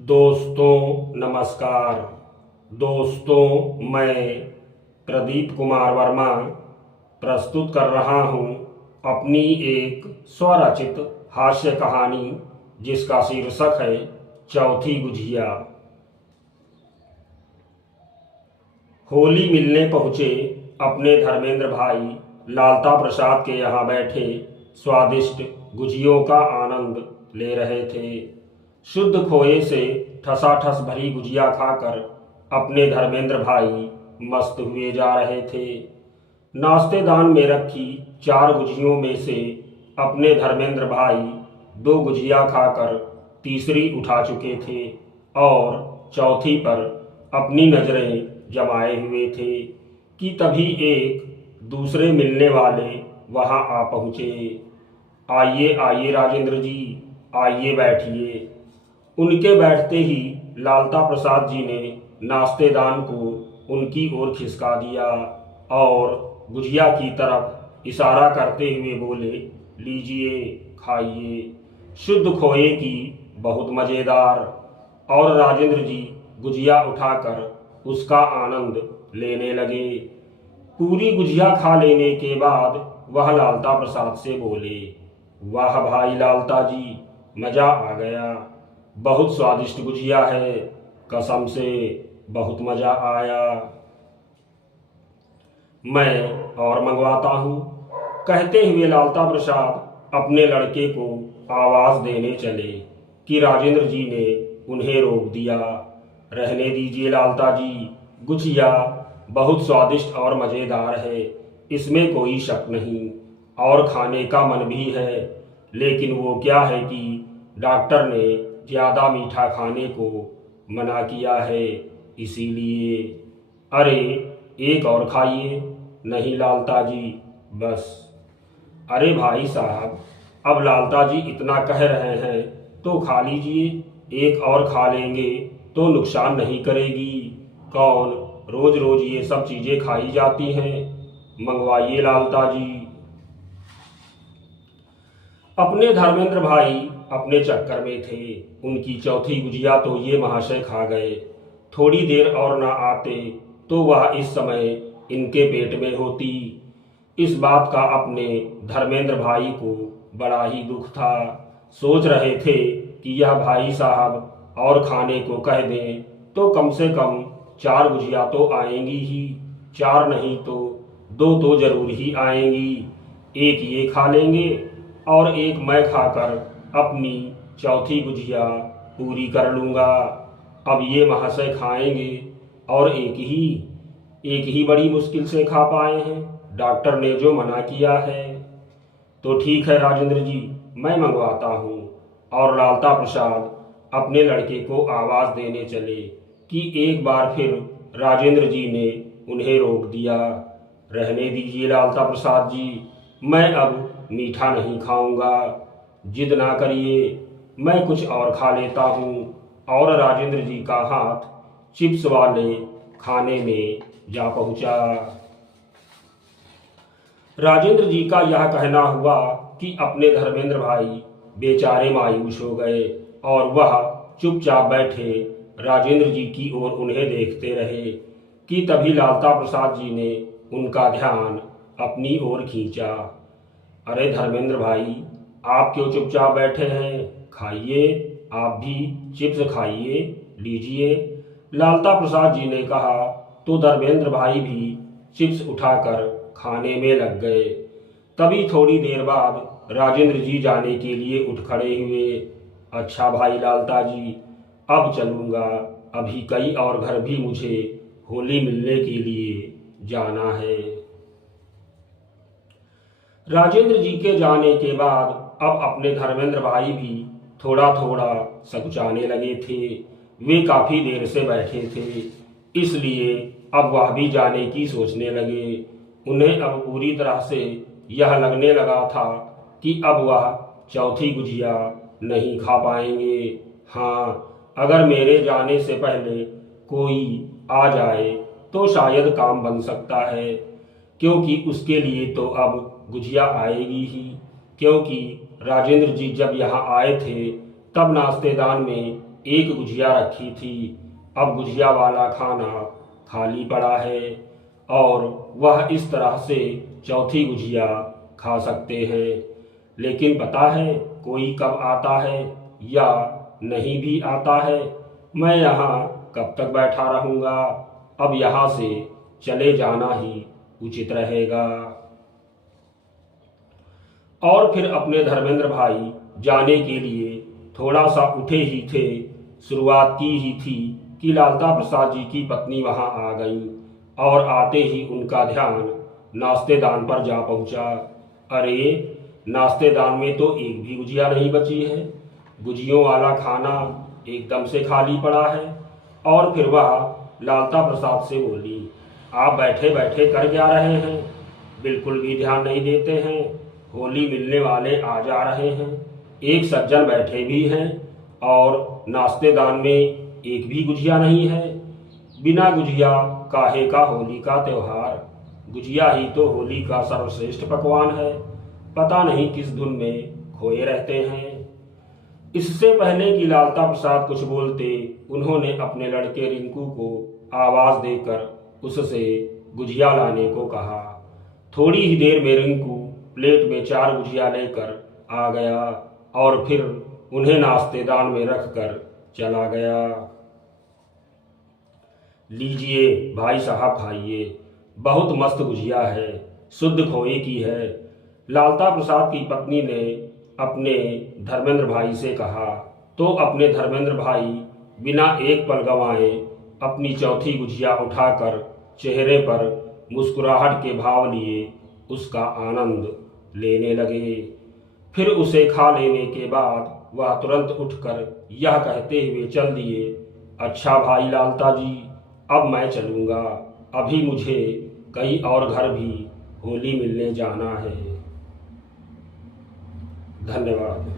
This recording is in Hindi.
दोस्तों नमस्कार। दोस्तों मैं प्रदीप कुमार वर्मा प्रस्तुत कर रहा हूँ अपनी एक स्वरचित हास्य कहानी जिसका शीर्षक है चौथी गुझिया। होली मिलने पहुँचे अपने धर्मेंद्र भाई लालता प्रसाद के यहाँ बैठे स्वादिष्ट गुझियों का आनंद ले रहे थे। शुद्ध खोए से ठसाठस भरी गुजिया खाकर अपने धर्मेंद्र भाई मस्त हुए जा रहे थे। नाश्तेदान में रखी 4 गुजियों में से अपने धर्मेंद्र भाई 2 गुजिया खाकर तीसरी उठा चुके थे और चौथी पर अपनी नज़रें जमाए हुए थे कि तभी एक दूसरे मिलने वाले वहां आ पहुँचे। आइए आइए राजेंद्र जी, आइए बैठिए। उनके बैठते ही लालता प्रसाद जी ने नाश्तेदान को उनकी ओर खिसका दिया और गुजिया की तरफ इशारा करते हुए बोले, लीजिए खाइए, शुद्ध खोए की बहुत मज़ेदार। और राजेंद्र जी गुजिया उठाकर उसका आनंद लेने लगे। पूरी गुजिया खा लेने के बाद वह लालता प्रसाद से बोले, वाह भाई लालता जी, मज़ा आ गया, बहुत स्वादिष्ट गुजिया है, कसम से बहुत मज़ा आया। मैं और मंगवाता हूँ, कहते हुए लालता प्रसाद अपने लड़के को आवाज़ देने चले कि राजेंद्र जी ने उन्हें रोक दिया। रहने दीजिए लालता जी, गुजिया बहुत स्वादिष्ट और मज़ेदार है, इसमें कोई शक नहीं, और खाने का मन भी है, लेकिन वो क्या है कि डॉक्टर ने ज़्यादा मीठा खाने को मना किया है, इसीलिए। अरे एक और खाइए। नहीं लालता जी, बस। अरे भाई साहब, अब लालता जी इतना कह रहे हैं तो खा लीजिए, एक और खा लेंगे तो नुकसान नहीं करेगी। कौन रोज रोज ये सब चीज़ें खाई जाती हैं, मंगवाइए लालता जी। अपने धर्मेंद्र भाई अपने चक्कर में थे। उनकी चौथी गुजिया तो ये महाशय खा गए। थोड़ी देर और ना आते तो वह इस समय इनके पेट में होती। इस बात का अपने धर्मेंद्र भाई को बड़ा ही दुख था। सोच रहे थे कि यह भाई साहब और खाने को कह दें तो कम से कम 4 गुजिया तो आएंगी ही, 4 नहीं तो 2 तो जरूर ही आएंगी। एक ये खा लेंगे और एक मैं खाकर अपनी चौथी गुजिया पूरी कर लूँगा। अब ये महाशय खाएंगे और एक ही बड़ी मुश्किल से खा पाए हैं, डॉक्टर ने जो मना किया है। तो ठीक है राजेंद्र जी, मैं मंगवाता हूँ। और लालता प्रसाद अपने लड़के को आवाज़ देने चले कि एक बार फिर राजेंद्र जी ने उन्हें रोक दिया। रहने दीजिए लालता प्रसाद जी, मैं अब मीठा नहीं खाऊंगा, जिद ना करिए, मैं कुछ और खा लेता हूँ। और राजेंद्र जी का हाथ चिप्स वाले खाने में जा पहुँचा। राजेंद्र जी का यह कहना हुआ कि अपने धर्मेंद्र भाई बेचारे मायूस हो गए और वह चुपचाप बैठे राजेंद्र जी की ओर उन्हें देखते रहे कि तभी लालता प्रसाद जी ने उनका ध्यान अपनी ओर खींचा। अरे धर्मेंद्र भाई, आप क्यों चुपचाप बैठे हैं, खाइए, आप भी चिप्स खाइए, लीजिए, लालता प्रसाद जी ने कहा। तो धर्मेंद्र भाई भी चिप्स उठाकर खाने में लग गए। तभी थोड़ी देर बाद राजेंद्र जी जाने के लिए उठ खड़े हुए। अच्छा भाई लालता जी, अब चलूँगा, अभी कई और घर भी मुझे होली मिलने के लिए जाना है। राजेंद्र जी के जाने के बाद अब अपने धर्मेंद्र भाई भी थोड़ा थोड़ा सकुचाने लगे थे। वे काफ़ी देर से बैठे थे, इसलिए अब वह भी जाने की सोचने लगे। उन्हें अब पूरी तरह से यह लगने लगा था कि अब वह चौथी गुजिया नहीं खा पाएंगे। हाँ, अगर मेरे जाने से पहले कोई आ जाए तो शायद काम बन सकता है, क्योंकि उसके लिए तो अब गुजिया आएगी ही। क्योंकि राजेंद्र जी जब यहाँ आए थे तब नाश्तेदान में एक गुजिया रखी थी। अब गुजिया वाला खाना खाली पड़ा है और वह इस तरह से चौथी गुजिया खा सकते हैं। लेकिन पता है कोई कब आता है या नहीं भी आता है? मैं यहाँ कब तक बैठा रहूँगा? अब यहाँ से चले जाना ही उचित रहेगा। और फिर अपने धर्मेंद्र भाई जाने के लिए थोड़ा सा उठे ही थे, शुरुआत की ही थी कि लालता प्रसाद जी की पत्नी वहां आ गई और आते ही उनका ध्यान नाश्तेदान पर जा पहुंचा। अरे, नाश्तेदान में तो एक भी गुजिया नहीं बची है। गुजियों वाला खाना एकदम से खाली पड़ा है। और फिर वह लालता प्रसाद से बोली, आप बैठे बैठे कर क्या रहे हैं? बिल्कुल भी ध्यान नहीं देते हैं। होली मिलने वाले आ जा रहे हैं, एक सज्जन बैठे भी हैं और नाश्तेदान में एक भी गुजिया नहीं है। बिना गुजिया काहे का होली का त्योहार? गुजिया ही तो होली का सर्वश्रेष्ठ पकवान है। पता नहीं किस धुन में खोए रहते हैं। इससे पहले कि लालता प्रसाद कुछ बोलते, उन्होंने अपने लड़के रिंकू को आवाज देकर उससे गुजिया लाने को कहा। थोड़ी ही देर में रिंकू प्लेट में 4 गुजिया लेकर आ गया और फिर उन्हें नाश्तेदान में रखकर चला गया। लीजिए भाई साहब, खाइए, बहुत मस्त गुजिया है, शुद्ध खोए की है। लालता प्रसाद की पत्नी ने अपने धर्मेंद्र भाई से कहा तो अपने धर्मेंद्र भाई बिना एक पल गंवाए अपनी चौथी गुजिया उठाकर चेहरे पर मुस्कुराहट के भाव लिए उसका आनंद लेने लगे। फिर उसे खा लेने के बाद वह तुरंत उठकर यह कहते हुए चल दिए, अच्छा भाई लालता जी, अब मैं चलूँगा। अभी मुझे कई और घर भी होली मिलने जाना है। धन्यवाद।